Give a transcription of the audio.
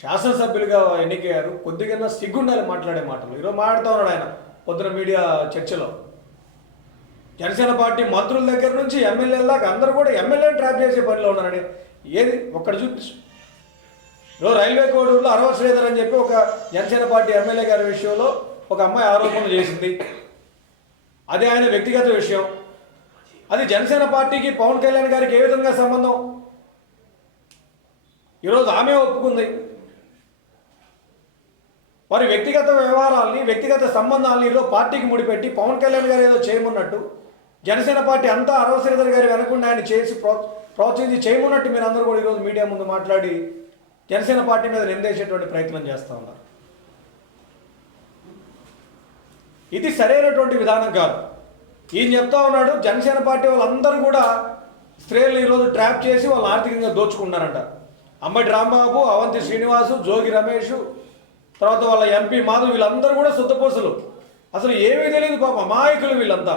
శాసనసభ్యులుగా ఎన్నికయ్యారు, కొద్దిగా సిగ్గుండాలి మాట్లాడే మాటలు. ఈరోజు మాట్లాడుతూ ఉన్నాడు ఆయన పొద్దున మీడియా చర్చలో. జనసేన పార్టీ మంత్రుల దగ్గర నుంచి ఎమ్మెల్యేల దాకా అందరూ కూడా ఎమ్మెల్యేని ట్రాప్ చేసే పనిలో ఉన్నారని ఏది ఒక్కటి చూపించు. ఈరోజు రైల్వే కోడూరులో అరవ శ్రీధర్ అని చెప్పి ఒక జనసేన పార్టీ ఎమ్మెల్యే గారి విషయంలో ఒక అమ్మాయి ఆరోపణలు చేసింది. అది ఆయన వ్యక్తిగత విషయం. అది జనసేన పార్టీకి పవన్ కళ్యాణ్ గారికి ఏ విధంగా సంబంధం? ఈరోజు ఆమె ఒప్పుకుంది. వారి వ్యక్తిగత వ్యవహారాల్ని, వ్యక్తిగత సంబంధాలని ఈరోజు పార్టీకి ముడిపెట్టి పవన్ కళ్యాణ్ గారు ఏదో చేయమన్నట్టు, జనసేన పార్టీ అంతా అరవ శ్రీధర్ గారి వెనకుండా ఆయన చేసి ప్రోత్సహించి చేయమన్నట్టు మీరు అందరూ కూడా ఈరోజు మీడియా ముందు మాట్లాడి జనసేన పార్టీ మీద నిందేసేటువంటి ప్రయత్నం చేస్తూ ఉన్నారు. ఇది సరైనటువంటి విధానం కాదు. ఈయన చెప్తా ఉన్నాడు జనసేన పార్టీ వాళ్ళందరూ కూడా స్త్రీలను ఈరోజు ట్రాప్ చేసి వాళ్ళు ఆర్థికంగా దోచుకున్నారంట. అంబటి రాంబాబు, అవంతి శ్రీనివాసు, జోగి రమేష్, తర్వాత వాళ్ళ ఎంపీ మాధవ్, వీళ్ళందరూ కూడా శుద్ధపోసులు. అసలు ఏమీ తెలియదు పాప, అమాయకులు వీళ్ళంతా.